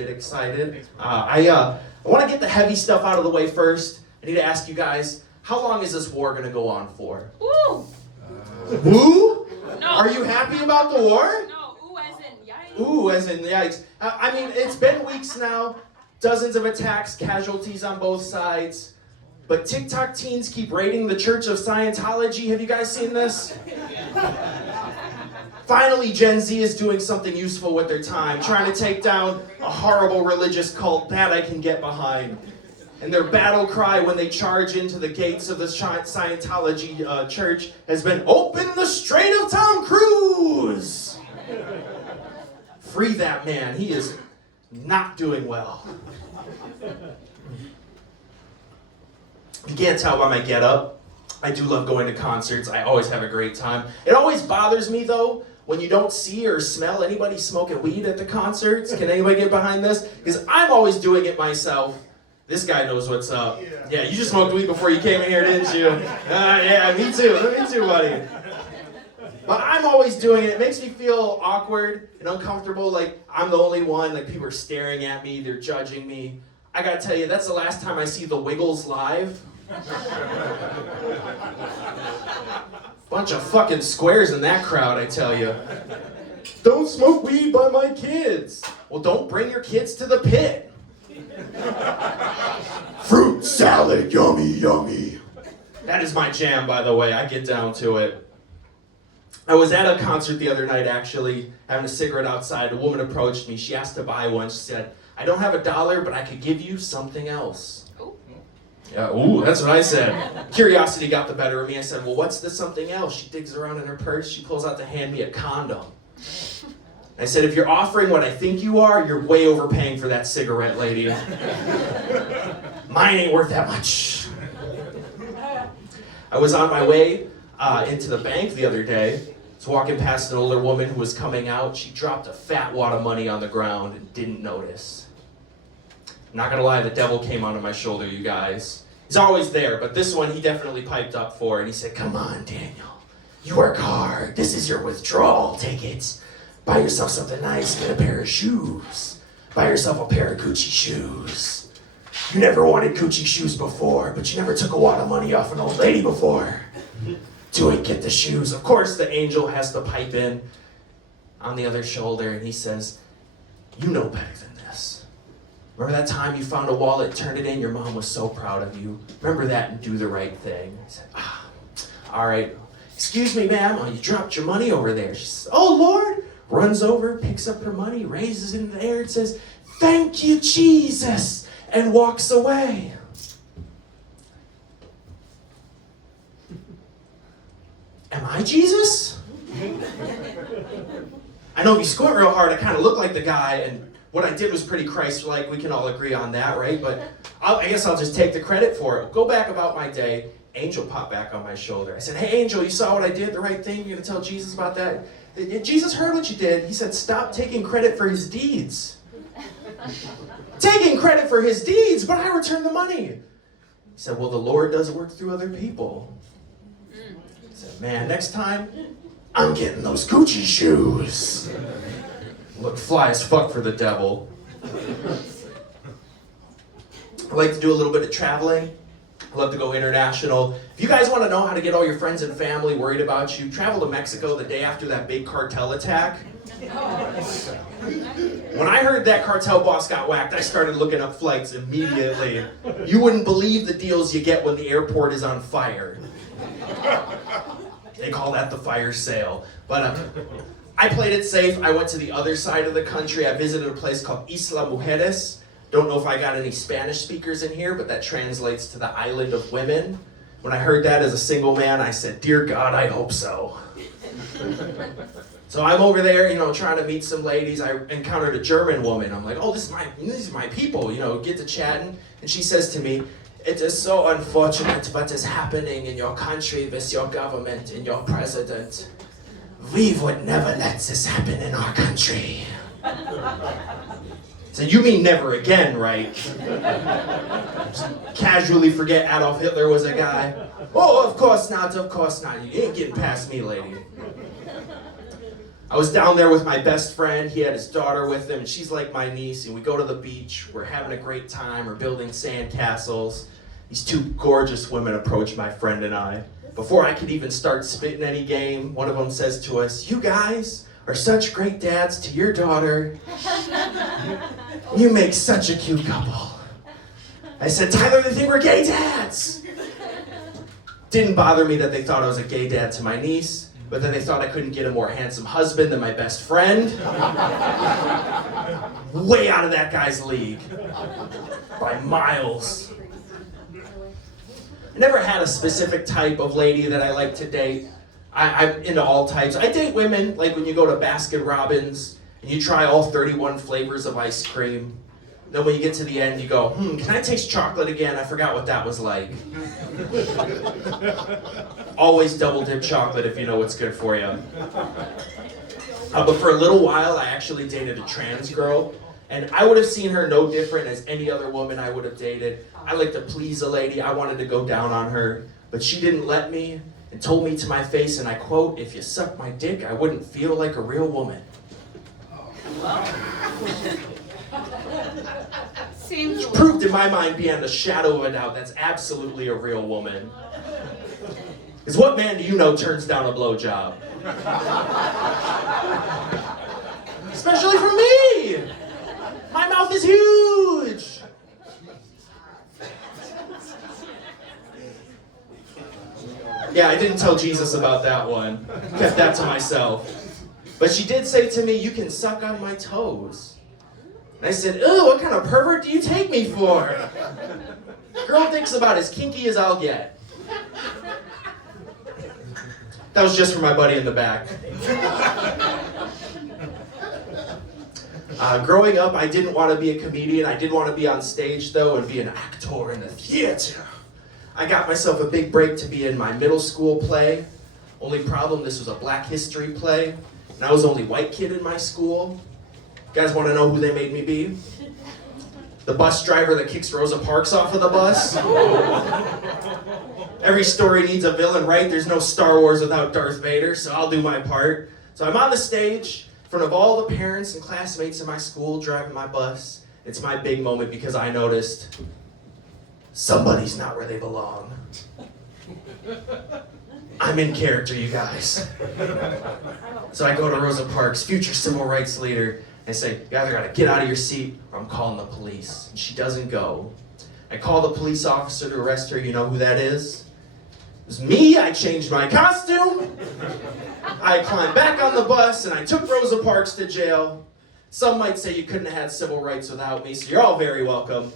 bit excited. I want to get the heavy stuff out of the way first. I need to ask you guys, how long is this war going to go on for? Woo! Woo? No. Are you happy about the war? No, ooh as in yikes. Ooh, as in yikes. I mean, it's been weeks now. Dozens of attacks, casualties on both sides. But TikTok teens keep raiding the Church of Scientology. Have you guys seen this? Finally, Gen Z is doing something useful with their time, trying to take down a horrible religious cult. That I can get behind. And their battle cry when they charge into the gates of the Scientology church has been, "Open the Strait of Tom Cruise!" Free that man. He is not doing well. You can't tell by my getup. I do love going to concerts. I always have a great time. It always bothers me, though, when you don't see or smell anybody smoking weed at the concerts. Can anybody get behind this? Because I'm always doing it myself. This guy knows what's up. Yeah, you just smoked weed before you came in here, didn't you? Yeah, me too, buddy. But I'm always doing it. It makes me feel awkward and uncomfortable, like I'm the only one, like people are staring at me, they're judging me. I gotta tell you, that's the last time I see the Wiggles live. Bunch of fucking squares in that crowd, I tell you. Don't smoke weed by my kids. Well, don't bring your kids to the pit. Fruit salad, yummy, yummy. That is my jam, by the way. I get down to it. I was at a concert the other night, actually, having a cigarette outside. A woman approached me. She asked to buy one. She said, "I don't have $1, but I could give you something else." Ooh. Yeah, ooh, that's what I said. Curiosity got the better of me. I said, "Well, what's the something else?" She digs around in her purse. She pulls out to hand me a condom. I said, "If you're offering what I think you are, you're way overpaying for that cigarette, lady. Mine ain't worth that much." I was on my way into the bank the other day. I was walking past an older woman who was coming out. She dropped a fat wad of money on the ground and didn't notice. I'm not gonna lie, the devil came onto my shoulder, you guys. He's always there, but this one he definitely piped up for, and he said, "Come on, Daniel. You work hard. This is your withdrawal. Take it. Buy yourself something nice. Get a pair of shoes. Buy yourself a pair of Gucci shoes. You never wanted Gucci shoes before, but you never took a wad of money off an old lady before. Do it, get the shoes." Of course, the angel has to pipe in on the other shoulder, and he says, "You know better than this. Remember that time you found a wallet, turned it in, your mom was so proud of you? Remember that and do the right thing." I said, "All right. Excuse me, ma'am, you dropped your money over there." She says, "Oh, Lord." Runs over, picks up her money, raises it in the air and says, "Thank you, Jesus," and walks away. Am I Jesus? I know if you squint real hard, I kind of look like the guy, and what I did was pretty Christ-like. We can all agree on that, right? But I guess I'll just take the credit for it. Go back about my day. Angel popped back on my shoulder. I said, "Hey, Angel, you saw what I did? The right thing? You're going to tell Jesus about that?" Jesus heard what you did. He said, "Stop taking credit for his deeds." Taking credit for his deeds, but I returned the money. He said, "Well, the Lord does work through other people." I said, "Man, next time, I'm getting those Gucci shoes." Look fly as fuck for the devil. I like to do a little bit of traveling. I love to go international. If you guys want to know how to get all your friends and family worried about you, travel to Mexico the day after that big cartel attack. When I heard that cartel boss got whacked, I started looking up flights immediately. You wouldn't believe the deals you get when the airport is on fire. They call that the fire sale. But I played it safe. I went to the other side of the country. I visited a place called Isla Mujeres. Don't know if I got any Spanish speakers in here, but that translates to the island of women. When I heard that as a single man, I said, "Dear God, I hope so." So I'm over there, trying to meet some ladies. I encountered a German woman. I'm like, "Oh, these are my people," get to chatting. And she says to me, "It is so unfortunate what is happening in your country with your government and your president. We would never let this happen in our country." So you mean never again, right? Just casually forget Adolf Hitler was a guy. "Oh, of course not, of course not. You ain't getting past me, lady." I was down there with my best friend. He had his daughter with him, and she's like my niece, and we go to the beach. We're having a great time. We're building sand castles. These two gorgeous women approach my friend and I. Before I could even start spitting any game, one of them says to us, "You guys are such great dads to your daughter. You make such a cute couple." I said, "Tyler, they think we're gay dads." Didn't bother me that they thought I was a gay dad to my niece, but then they thought I couldn't get a more handsome husband than my best friend. Way out of that guy's league. By miles. I never had a specific type of lady that I like to date. I'm into all types. I date women, like when you go to Baskin Robbins and you try all 31 flavors of ice cream. Then when you get to the end, you go, can I taste chocolate again? I forgot what that was like. Always double dip chocolate if you know what's good for you. But for a little while, I actually dated a trans girl. And I would have seen her no different as any other woman I would have dated. I like to please a lady. I wanted to go down on her. But she didn't let me and told me to my face, and I quote, "If you suck my dick, I wouldn't feel like a real woman." Seems Proved in my mind beyond a shadow of a doubt that's absolutely a real woman. Because what man do you know turns down a blowjob? Especially from me! My mouth is huge! Yeah, I didn't tell Jesus about that one. Kept that to myself. But she did say to me, "You can suck on my toes." And I said, "Ew, what kind of pervert do you take me for?" Girl dick's about as kinky as I'll get. That was just for my buddy in the back. Growing up, I didn't want to be a comedian. I did want to be on stage, though, and be an actor in the theater. I got myself a big break to be in my middle school play. Only problem, this was a Black History play, and I was the only white kid in my school. You guys want to know who they made me be? The bus driver that kicks Rosa Parks off of the bus. Every story needs a villain, right? There's no Star Wars without Darth Vader, so I'll do my part. So I'm on the stage in front of all the parents and classmates in my school driving my bus. It's my big moment because I noticed somebody's not where they belong. I'm in character, you guys. So I go to Rosa Parks, future civil rights leader, and say, "You either gotta get out of your seat or I'm calling the police." And she doesn't go. I call the police officer to arrest her. You know who that is? It was me. I changed my costume. I climbed back on the bus and I took Rosa Parks to jail. Some might say you couldn't have had civil rights without me, so you're all very welcome.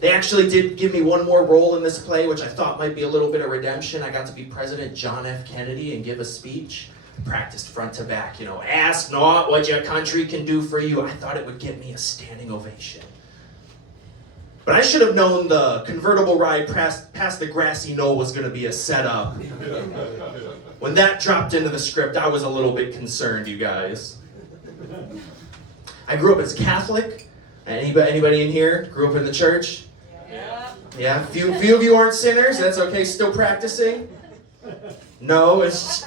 They actually did give me one more role in this play, which I thought might be a little bit of redemption. I got to be President John F. Kennedy and give a speech. Practiced front to back, ask not what your country can do for you. I thought it would get me a standing ovation. But I should have known the convertible ride past the grassy knoll was going to be a setup. When that dropped into the script, I was a little bit concerned, you guys. I grew up as Catholic. Anybody in here grew up in the church? Yeah, few of you aren't sinners. That's okay, still practicing? No, it's...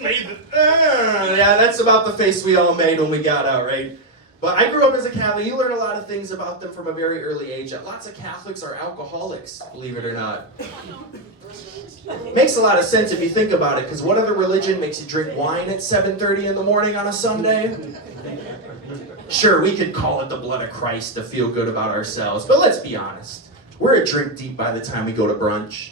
yeah, that's about the face we all made when we got out, right? But I grew up as a Catholic. You learn a lot of things about them from a very early age. Lots of Catholics are alcoholics, believe it or not. Makes a lot of sense if you think about it, because what other religion makes you drink wine at 7:30 in the morning on a Sunday? Sure, we could call it the blood of Christ to feel good about ourselves, but let's be honest. We're a drink deep by the time we go to brunch.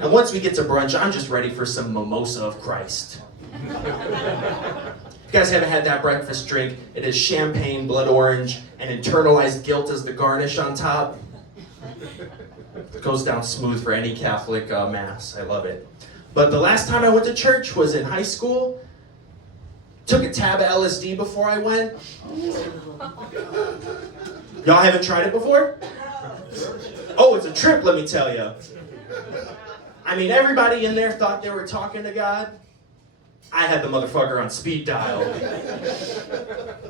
And once we get to brunch, I'm just ready for some mimosa of Christ. If you guys haven't had that breakfast drink, it is champagne, blood orange, and internalized guilt as the garnish on top. It goes down smooth for any Catholic mass. I love it. But the last time I went to church was in high school. Took a tab of LSD before I went. Y'all haven't tried it before? Oh, it's a trip, let me tell you. I mean, everybody in there thought they were talking to God. I had the motherfucker on speed dial.